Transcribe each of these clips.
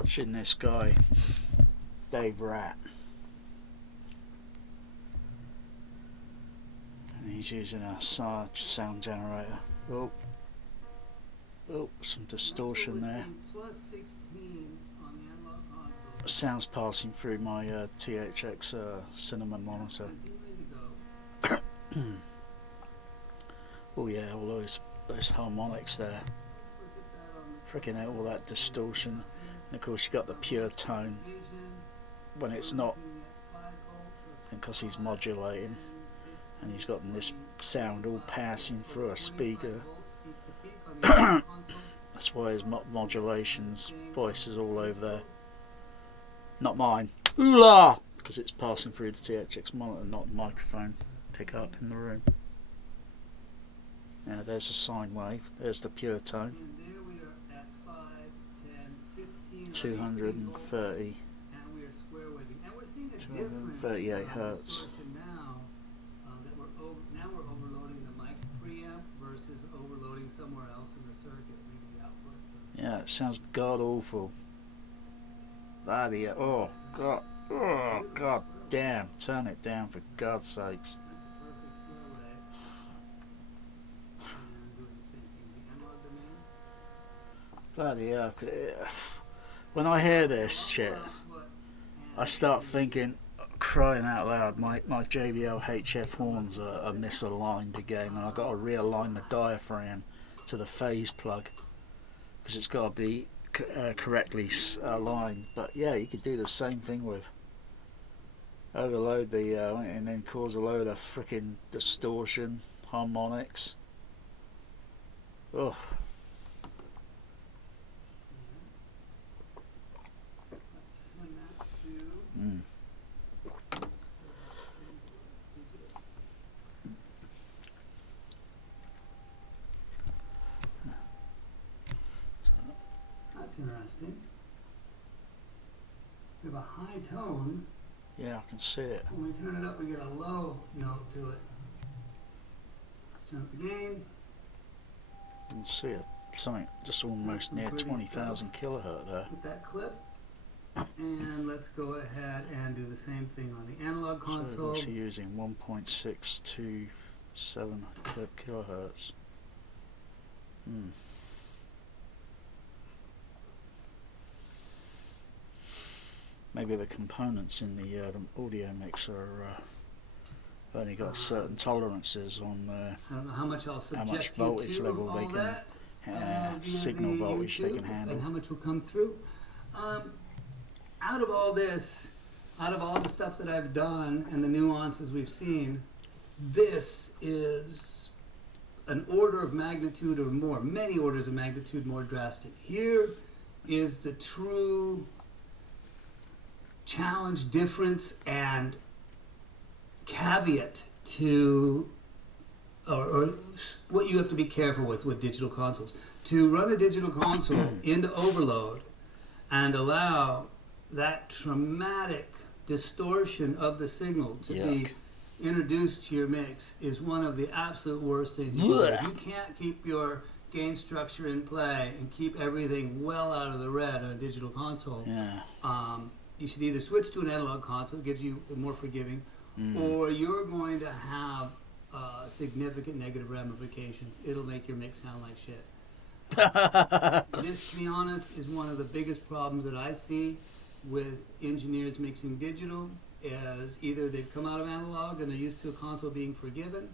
watching this guy, Dave Rat, and he's using a Sarge sound generator. Oh, some distortion there. Sounds passing through my THX Cinnamon monitor. Oh yeah, all those harmonics there. Freaking out all that distortion. And of course you got the pure tone when it's not, and because he's modulating, and he's got this sound all passing through a speaker. That's why his modulations voice is all over there. Not mine. Ooh-la! Because it's passing through the THX monitor, not the microphone pickup in the room. Now there's a sine wave. There's the pure tone. 230. 238 hertz. Now we're overloading the mic preamp versus overloading somewhere else in the circuit, reading the output. Yeah, it sounds god awful. Bloody oh god damn! Turn it down for God's sakes. Bloody hell! When I hear this shit, I start thinking, crying out loud, my JBL HF horns are misaligned again, and I've got to realign the diaphragm to the phase plug because it's got to be correctly aligned. But yeah, you could do the same thing with overload the and then cause a load of freaking distortion, harmonics. Ugh. Mm. That's interesting. We have a high tone. Yeah, I can see it. When we turn it up, we get a low note to it. Let's turn up the gain. I can see it. Something just almost near 20,000 kilohertz there. With that clip. And let's go ahead and do the same thing on the analog console. So what's he using? 1.627 kilohertz. Maybe the components in the audio mixer only got certain tolerances on I don't know how much I'll subject how much voltage level they can signal voltage they can handle, and how much will come through. Out of all this, out of all the stuff that I've done and the nuances we've seen, this is an order of magnitude or more, many orders of magnitude more drastic. Here is the true challenge, difference, and caveat to, or what you have to be careful with digital consoles. To run a digital console into overload and allow that traumatic distortion of the signal to be introduced to your mix is one of the absolute worst things you can do. You can't keep your gain structure in play and keep everything well out of the red on a digital console. You should either switch to an analog console, it gives you more forgiving, or you're going to have significant negative ramifications. It'll make your mix sound like shit. This, to be honest, is one of the biggest problems that I see with engineers mixing digital, is either they've come out of analog and they're used to a console being forgiving,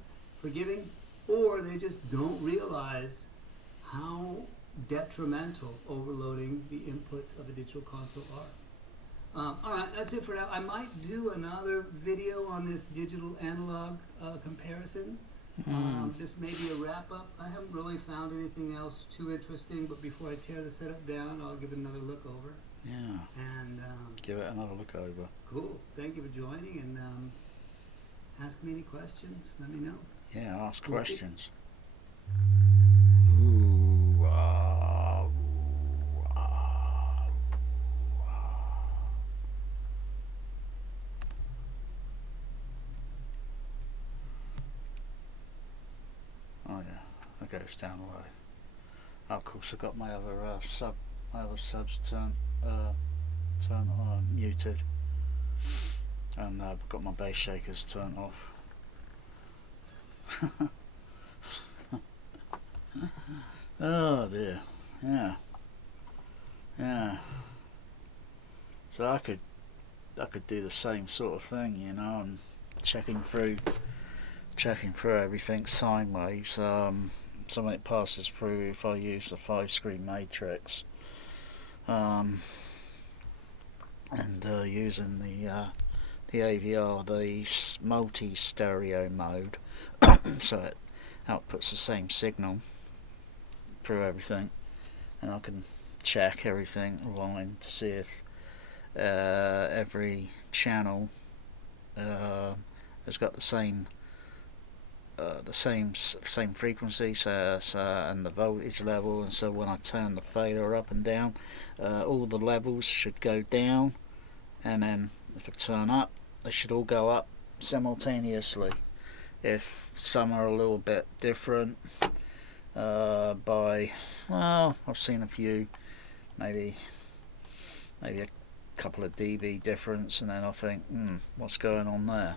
or they just don't realize how detrimental overloading the inputs of a digital console are. Alright, that's it for now. I might do another video on this digital analog comparison. This may be a wrap up. I haven't really found anything else too interesting, but before I tear the setup down, I'll give it another look over. Yeah. And give it another look over. Cool. Thank you for joining, and ask me any questions. Let me know. Yeah, ask Cool. questions. Oh yeah, that goes down the way. Oh, of course, I've got my other subs turned. turned on, muted, and I've got my bass shakers turned off. Oh dear, yeah, yeah. So I could do the same sort of thing, you know, and checking through everything sine waves. Something that passes through if I use the 5-screen matrix, and using the AVR, the multi-stereo mode, so it outputs the same signal through everything, and I can check everything online to see if every channel has got the same frequency, and the voltage level, and so when I turn the fader up and down, all the levels should go down, and then if I turn up, they should all go up simultaneously. If some are a little bit different, by, well, I've seen a few, maybe a couple of dB difference, and then I think, what's going on there?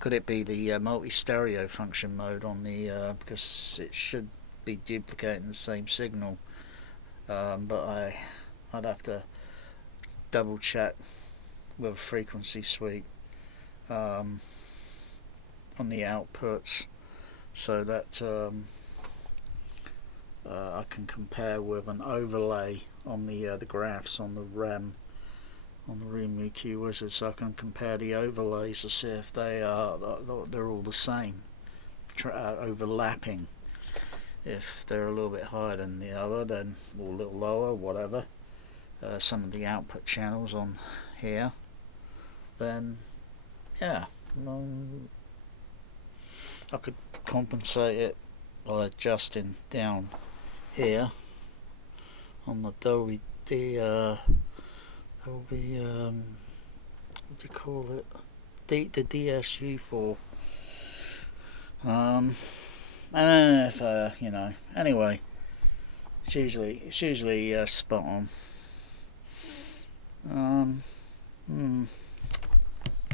Could it be the multi-stereo function mode on the, because it should be duplicating the same signal, but I'd have to double check with a frequency sweep on the outputs, so that I can compare with an overlay on the graphs on the REM, on the RemuQ Wizard, so I can compare the overlays to see if they're all the same, overlapping. If they're a little bit higher than the other, then, or a little lower, whatever, some of the output channels on here, then yeah, I could compensate it by adjusting down here on the Dolby what do you call it? The DSU4. And if you know, anyway, it's usually spot on.